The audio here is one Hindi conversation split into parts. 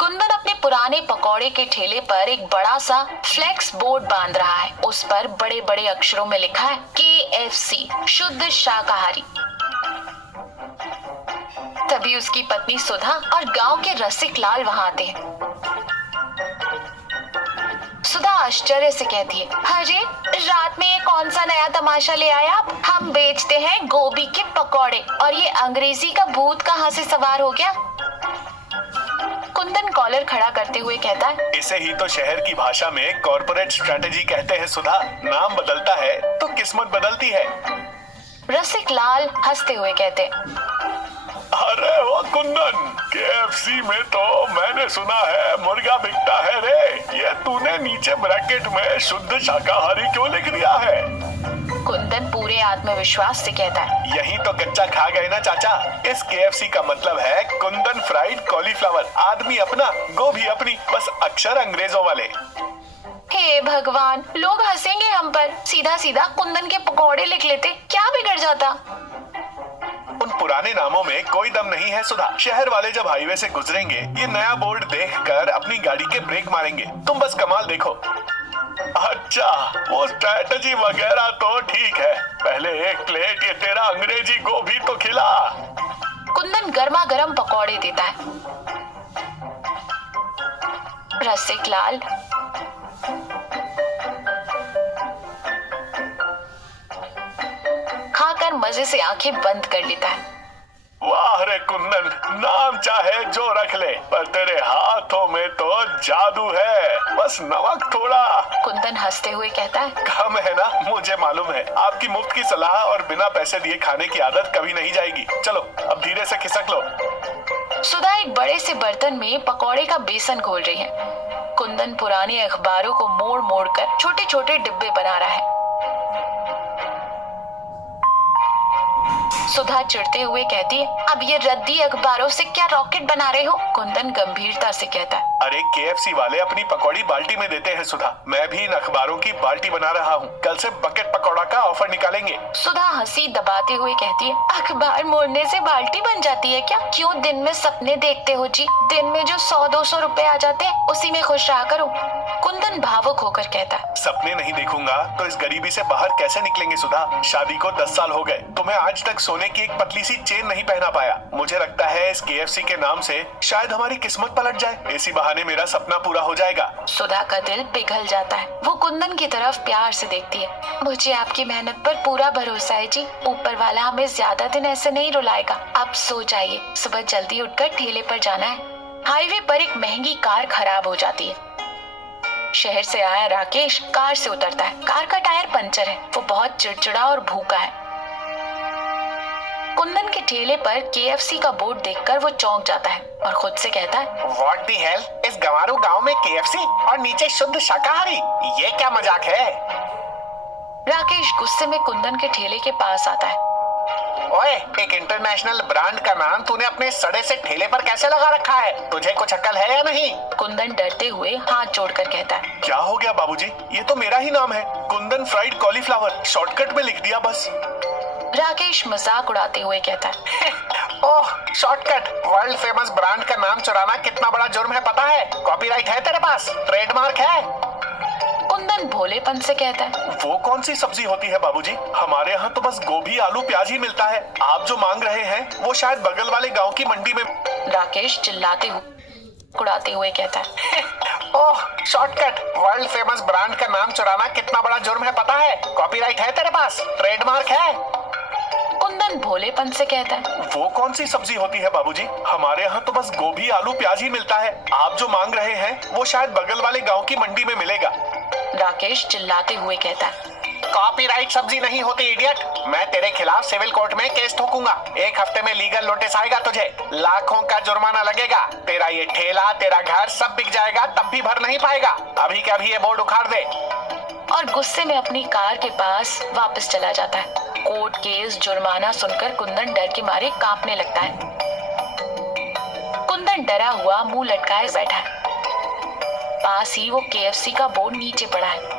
कुंदन अपने पुराने पकौड़े के ठेले पर एक बड़ा सा फ्लेक्स बोर्ड बांध रहा है। उस पर बड़े बड़े अक्षरों में लिखा है KFC, शुद्ध शाकाहारी। तभी उसकी पत्नी सुधा और गांव के रसिक लाल वहां आते हैं। सुधा आश्चर्य से कहती है, अरे रात में ये कौन सा नया तमाशा ले आया आप? हम बेचते हैं गोभी के पकौड़े और ये अंग्रेजी का भूत कहाँ से सवार हो गया? कुंदन कॉलर खड़ा करते हुए कहता है, इसे ही तो शहर की भाषा में कॉर्पोरेट स्ट्रेटेजी कहते हैं सुधा। नाम बदलता है तो किस्मत बदलती है। रसिक लाल हंसते हुए कहते, अरे वो कुंदन, KFC में तो मैंने सुना है मुर्गा बिकता है रे। ये तूने नीचे ब्रैकेट में शुद्ध शाकाहारी क्यों लिख दिया है? कुंदन पूरे आत्मविश्वास से कहता है, यही तो कच्चा खा गए ना चाचा। इस KFC का मतलब है कुंदन फ्राइड कॉलीफ्लावर। आदमी अपना, गोभी अपनी, बस अक्षर अंग्रेजों वाले। हे भगवान, लोग हंसेंगे हम पर। सीधा सीधा कुंदन के पकौड़े लिख लेते, क्या बिगड़ जाता? उन पुराने नामों में कोई दम नहीं है सुधा। शहर वाले जब हाईवे से गुजरेंगे, ये नया बोर्ड देखकर अपनी गाड़ी के ब्रेक मारेंगे। तुम बस कमाल देखो। अच्छा, वो स्ट्रैटेजी वगैरह तो ठीक है, पहले एक प्लेट ये तेरा अंग्रेजी गोभी तो खिला। कुंदन गर्मा गर्म पकौड़े देता है। रसिक लाल खाकर मजे से आंखें बंद कर लेता है। वाह रे कुंदन, नाम चाहे जो रख ले, पर तेरे हाथों में तो जादू है। बस नमक थोड़ा कुंदन हंसते हुए कहता है, कम है ना, मुझे मालूम है। आपकी मुफ्त की सलाह और बिना पैसे दिए खाने की आदत कभी नहीं जाएगी। चलो अब धीरे से खिसक लो। सुधा एक बड़े से बर्तन में पकौड़े का बेसन घोल रही है। कुंदन पुराने अखबारों को मोड़ मोड़ कर छोटे छोटे डिब्बे बना रहा है। सुधा चिढ़ते हुए कहती है, अब ये रद्दी अखबारों से क्या रॉकेट बना रहे हो? कुंदन गंभीरता से कहता है, अरे KFC वाले अपनी पकौड़ी बाल्टी में देते हैं सुधा। मैं भी इन अखबारों की बाल्टी बना रहा हूँ। कल से बकेट पकौड़ा का ऑफर निकालेंगे। सुधा हंसी दबाते हुए कहती है, अखबार मोड़ने से बाल्टी बन जाती है क्या? क्यों दिन में सपने देखते हो जी? दिन में जो 100-200 रुपए आ जाते हैं उसी में खुश रहा करो। कुंदन भावुक होकर कहता है, सपने नहीं देखूंगा तो इस गरीबी से बाहर कैसे निकलेंगे सुधा? शादी को 10 साल हो गए, तुम्हें आज तक सोने की एक पतली सी चेन नहीं पहना पाया। मुझे लगता है इस KFC के नाम से शायद हमारी किस्मत पलट जाए। इसी बहाने मेरा सपना पूरा हो जाएगा। सुधा का दिल पिघल जाता है। वो कुंदन की तरफ प्यार से देखती है। मुझे आपकी मेहनत पर पूरा भरोसा है जी। ऊपर वाला हमें ज्यादा दिन ऐसे नहीं रुलाएगा। आप सो जाइए, सुबह जल्दी उठकर ठेले पर जाना है। हाईवे पर एक महंगी कार खराब हो जाती है। शहर से आया राकेश कार से उतरता है। कार का टायर पंचर है। वो बहुत चिड़चिड़ा और भूखा है। कुंदन के ठेले पर KFC का बोर्ड देखकर वो चौंक जाता है और खुद से कहता है, व्हाट द हेल, इस गंवारू गांव में KFC और नीचे शुद्ध शाकाहारी, ये क्या मजाक है? राकेश गुस्से में कुंदन के ठेले के पास आता है। ओए, एक इंटरनेशनल ब्रांड का नाम तूने अपने सड़े से ठेले पर कैसे लगा रखा है? तुझे कुछ अक्ल है या नहीं? कुंदन डरते हुए हाथ जोड़कर कहता है, क्या हो गया बाबूजी? ये तो मेरा ही नाम है, कुंदन फ्राइड कॉलीफ्लावर। शॉर्टकट में लिख दिया बस। राकेश मजाक उड़ाते हुए कहता है, ओह शॉर्टकट। वर्ल्ड फेमस ब्रांड का नाम चुराना कितना बड़ा जुर्म है पता है? कॉपीराइट है तेरे पास? ट्रेडमार्क है? कुंदन भोलेपन से कहता है, वो कौन सी सब्जी होती है बाबूजी? हमारे यहाँ तो बस गोभी आलू प्याज ही मिलता है। आप जो मांग रहे हैं वो शायद बगल वाले गांव की मंडी में। राकेश चिल्लाते हुए उड़ाते हुए कहता है, ओह शॉर्टकट। वर्ल्ड फेमस ब्रांड का नाम चुराना कितना बड़ा जुर्म है पता है? कॉपीराइट है तेरे पास? ट्रेडमार्क है? कुंदन भोलेपन से कहता है, वो कौन सी सब्जी होती है बाबूजी? हमारे यहाँ तो बस गोभी आलू प्याज ही मिलता है। आप जो मांग रहे हैं वो शायद बगल वाले गांव की मंडी में मिलेगा। राकेश चिल्लाते हुए कहता है, कॉपीराइट सब्जी नहीं होती इडियट। मैं तेरे खिलाफ सिविल कोर्ट में केस ठोकूंगा। 1 हफ्ते में लीगल नोटिस आएगा तुझे। लाखों का जुर्माना लगेगा। तेरा ये ठेला, तेरा घर सब बिक जाएगा, तब भी भर नहीं पाएगा। अभी के अभी ये बोर्ड उखाड़ दे। और गुस्से में अपनी कार के पास वापस चला जाता है। कोर्ट केस जुर्माना सुनकर कुंदन डर के मारे कांपने लगता है। कुंदन डरा हुआ मुंह लटकाए बैठा है। पास ही वो KFC का बोर्ड नीचे पड़ा है।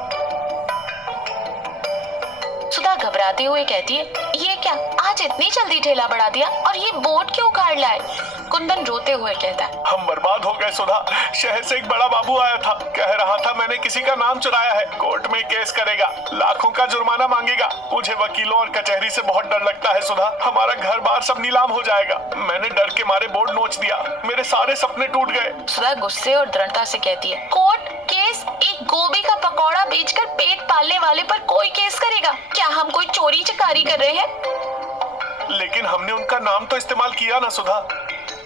सुधा घबराते हुए कहती है, ये क्या, आज इतनी जल्दी ठेला बढ़ा दिया और ये बोर्ड क्यों उखाड़ लाए? कुंदन रोते हुए कहता है, हम बर्बाद हो गए सुधा। शहर से एक बड़ा बाबू आया था, कह रहा था मैंने किसी का नाम चुराया है, कोर्ट में केस करेगा, लाखों का जुर्माना मांगेगा। मुझे वकीलों और कचहरी से बहुत डर लगता है सुधा, हमारा घर बार सब नीलाम हो जाएगा। मैंने डर के मारे बोर्ड नोच दिया, मेरे सारे सपने टूट गए। सुधा गुस्से और दृढ़ता से कहती है, कोर्ट केस? एक गोभी का पकौड़ा बेचकर पेट पालने वाले पर कोई केस करेगा? क्या हम कोई चोरी चकारी कर रहे हैं? लेकिन हमने उनका नाम तो इस्तेमाल किया ना सुधा।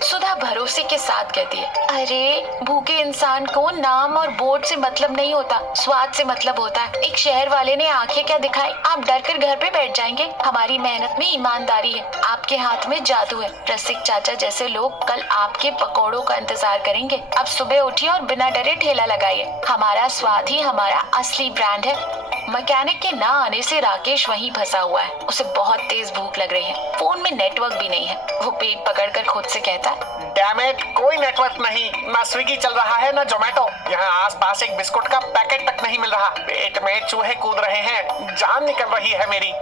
सुधा भरोसे के साथ कहती है, अरे भूखे इंसान को नाम और बोर्ड से मतलब नहीं होता, स्वाद से मतलब होता है। एक शहर वाले ने आंखें क्या दिखाई, आप डर कर घर पे बैठ जाएंगे? हमारी मेहनत में ईमानदारी है, आपके हाथ में जादू है। रसिक चाचा जैसे लोग कल आपके पकौड़ों का इंतजार करेंगे। अब सुबह उठिए और बिना डरे ठेला लगाइए। हमारा स्वाद ही हमारा असली ब्रांड है। मैकेनिक के ना आने से राकेश वहीं फंसा हुआ है। उसे बहुत तेज भूख लग रही है, फोन में नेटवर्क भी नहीं है। वो पेट पकड़कर खुद से कहता है, डैम इट, कोई नेटवर्क नहीं, ना स्विगी चल रहा है ना जोमेटो। यहाँ आसपास एक बिस्कुट का पैकेट तक नहीं मिल रहा। पेट में चूहे कूद रहे हैं, जान निकल रही है मेरी।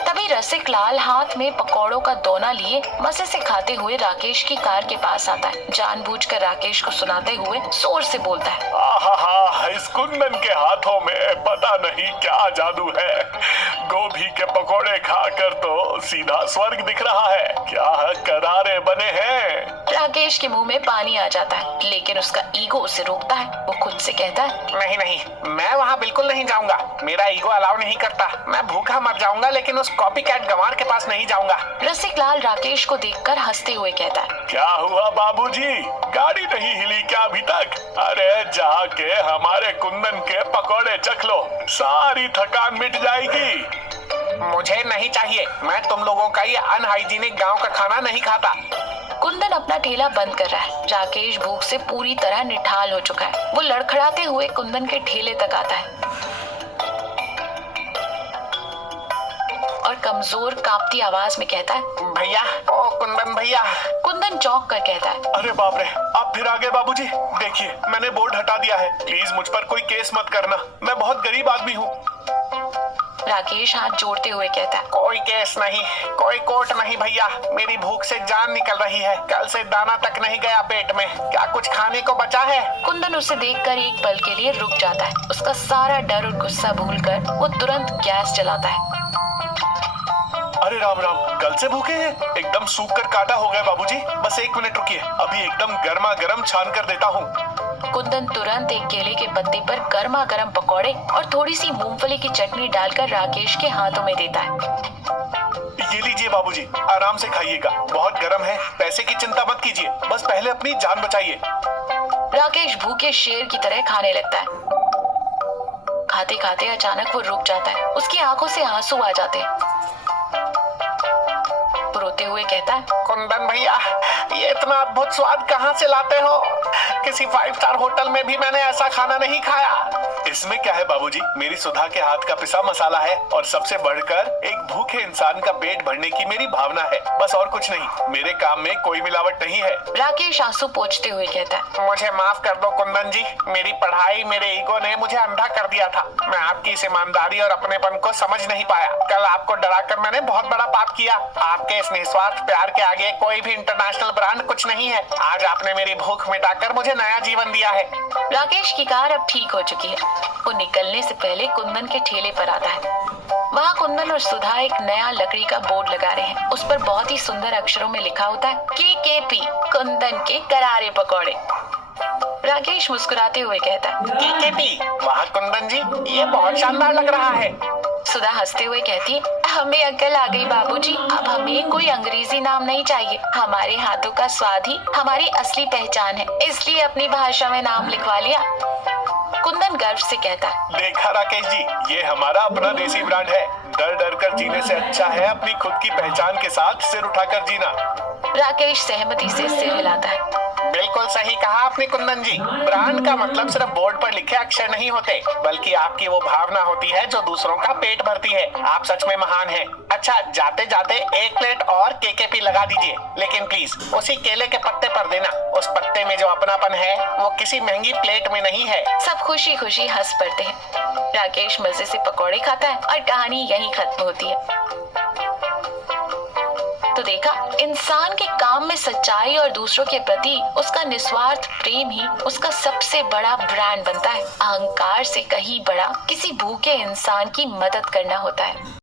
तभी रसिक लाल हाथ में पकौड़ों का दोना लिए मजे से खाते हुए राकेश की कार के पास आता है। जानबूझकर राकेश को सुनाते हुए जोर से बोलता है, आहा, इस कुंदन के हाथों में पता नहीं क्या जादू है। गोभी के पकोड़े खाकर तो सीधा स्वर्ग दिख रहा है। क्या करारे बने हैं। राकेश के मुंह में पानी आ जाता है, लेकिन उसका ईगो उसे रोकता है। वो खुद से कहता है, नहीं नहीं, मैं वहाँ बिल्कुल नहीं जाऊंगा। मेरा ईगो अलाउ नहीं करता। मैं भूखा मर जाऊंगा, लेकिन उस कॉपीकैट गंवार के पास नहीं जाऊंगा। रसिक लाल राकेश को देखकर हंसते हुए कहता है, क्या हुआ बाबूजी, गाड़ी नहीं हिली क्या अभी तक? अरे जाके हमारे कुंदन के पकोड़े चख लो, सारी थकान मिट जाएगी। मुझे नहीं चाहिए, मैं तुम लोगों का ये अनहाइजीनिक गांव का खाना नहीं खाता। कुंदन अपना ठेला बंद कर रहा है। राकेश भूख से पूरी तरह निठाल हो चुका है। वो लड़खड़ाते हुए कुंदन के ठेले तक आता है और कमजोर कांपती आवाज में कहता है, भैया, ओ कुंदन भैया। कुंदन चौंक कर कहता है, अरे बाप रे, आप फिर आ गए बाबूजी। देखिए मैंने बोर्ड हटा दिया है, प्लीज मुझ पर कोई केस मत करना, मैं बहुत गरीब आदमी हूँ। राकेश हाथ जोड़ते हुए कहता है, कोई केस नहीं, कोई कोर्ट नहीं भैया। मेरी भूख से जान निकल रही है, कल से दाना तक नहीं गया पेट में। क्या कुछ खाने को बचा है? कुंदन उसे देखकर एक पल के लिए रुक जाता है। उसका सारा डर और गुस्सा भूलकर वो तुरंत गैस जलाता है। अरे राम राम, कल से भूखे हैं? एकदम सूख कर काटा हो गए बाबूजी। बस 1 मिनट रुकिए, अभी एकदम गर्मा गर्म छान कर देता हूँ। कुंदन तुरंत एक केले के पत्ते पर गर्मा गर्म पकौड़े और थोड़ी सी मूंगफली की चटनी डालकर राकेश के हाथों में देता है। ये लीजिए बाबूजी, आराम से खाइएगा, बहुत गर्म है। पैसे की चिंता मत कीजिए, बस पहले अपनी जान बचाइए। राकेश भूखे शेर की तरह खाने लगता है। खाते खाते अचानक वो रुक जाता है। उसकी आंखों से आंसू आ जाते हैं। रोते हुए कहता है, कुंदन भैया, ये इतना अद्भुत स्वाद कहाँ से लाते हो? किसी 5 स्टार होटल में भी मैंने ऐसा खाना नहीं खाया। इसमें क्या है बाबूजी, मेरी सुधा के हाथ का पिसा मसाला है, और सबसे बढ़कर एक भूखे इंसान का पेट भरने की मेरी भावना है, बस और कुछ नहीं। मेरे काम में कोई मिलावट नहीं है। राकेश आंसू पोंछते हुए कहता है, मुझे माफ कर दो कुंदन जी, मेरी पढ़ाई, मेरे ईगो ने मुझे अंधा कर दिया था। मैं आपकी इस ईमानदारी और अपनेपन को समझ नहीं पाया। कल आपको डराकर मैंने बहुत बड़ा पाप किया। आपके इस निस्वार्थ प्यार के आगे कोई भी इंटरनेशनल ब्रांड कुछ नहीं है। आज आपने मेरी भूख मिटाकर मुझे नया जीवन दिया है। राकेश की कार अब ठीक हो चुकी है। वो निकलने से पहले कुंदन के ठेले पर आता है। वहाँ कुंदन और सुधा एक नया लकड़ी का बोर्ड लगा रहे हैं। उस पर बहुत ही सुंदर अक्षरों में लिखा होता है, KKP, कुंदन के करारे पकौड़े। राकेश मुस्कुराते हुए कहता है, KKP, वाह कुंदन जी, ये बहुत शानदार लग रहा है। सुधा हंसते हुए कहती है, हमें अक्ल आ गई बाबूजी, अब हमें कोई अंग्रेजी नाम नहीं चाहिए। हमारे हाथों का स्वाद ही हमारी असली पहचान है, इसलिए अपनी भाषा में नाम लिखवा लिया। कुंदन गर्व से कहता है, देखा राकेश जी, ये हमारा अपना देसी ब्रांड है। डर डर कर जीने से अच्छा है अपनी खुद की पहचान के साथ सिर उठाकर जीना। राकेश सहमति से सिर हिलाता है। बिल्कुल सही कहा आपने कुंदन जी। ब्रांड का मतलब सिर्फ बोर्ड पर लिखे अक्षर नहीं होते, बल्कि आपकी वो भावना होती है जो दूसरों का पेट भरती है। आप सच में महान हैं। अच्छा, जाते जाते 1 प्लेट और KKP लगा दीजिए, लेकिन प्लीज उसी केले के पत्ते पर देना। उस पत्ते में जो अपनापन है वो किसी महंगी प्लेट में नहीं है। सब खुशी खुशी हंस पड़ते हैं। राकेश मजे से पकौड़े खाता है और कहानी यहीं खत्म होती है। तो देखा, इंसान के काम में सच्चाई और दूसरों के प्रति उसका निस्वार्थ प्रेम ही उसका सबसे बड़ा ब्रांड बनता है। अहंकार से कहीं बड़ा किसी भूखे इंसान की मदद करना होता है।